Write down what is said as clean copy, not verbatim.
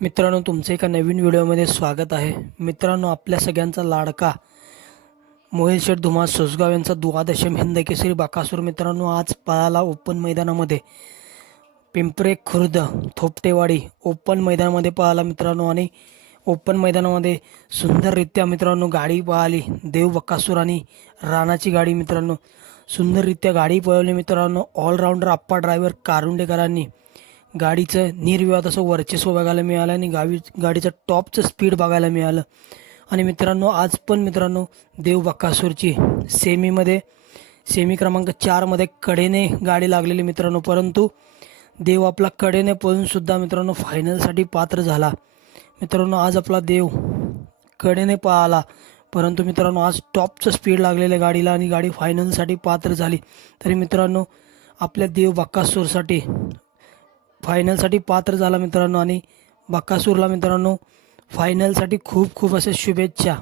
मित्रांनो, तुमचं एका नवीन व्हिडिओमध्ये स्वागत आहे. मित्रांनो, आपल्या सगळ्यांचा लाडका मोहित शेठ धुमाळ सोसगाव यांचा द्वादशम हिंद केसरी बकासूर मित्रांनो आज पळाला ओपन मैदानामध्ये. पिंपरे खुर्द थोपटेवाडी ओपन मैदानामध्ये पळाला मित्रांनो. आणि ओपन मैदानामध्ये सुंदररित्या मित्रांनो गाडी पळाली. देव बकासूर आणि राणाची गाडी मित्रांनो सुंदररित्या गाडी पळवली मित्रांनो. ऑलराऊंडर आप्पा ड्रायव्हर कारुंडेकरांनी गाडीचं निर्विवाद असं वर्चस्व बघायला मिळालं आणि गाडीचं टॉपचं स्पीड बघायला मिळालं. आणि मित्रांनो आज पण मित्रांनो देव बकासूरची सेमी क्रमांक 4मध्ये कडेने गाडी लागलेली मित्रांनो. परंतु देव आपला कडेने पळूनसुद्धा मित्रांनो फायनलसाठी पात्र झाला. मित्रांनो आज आपला देव कडेने पळाला, परंतु मित्रांनो आज टॉपचं स्पीड लागलेल्या गाडीला आणि गाडी फायनलसाठी पात्र झाली. तरी मित्रांनो आपल्या देव बकासूरसाठी फायनलसाठी पात्र झाला मित्रांनो. आणि बकासूरला मित्रांनो फायनलसाठी खूप खूप अशा शुभेच्छा.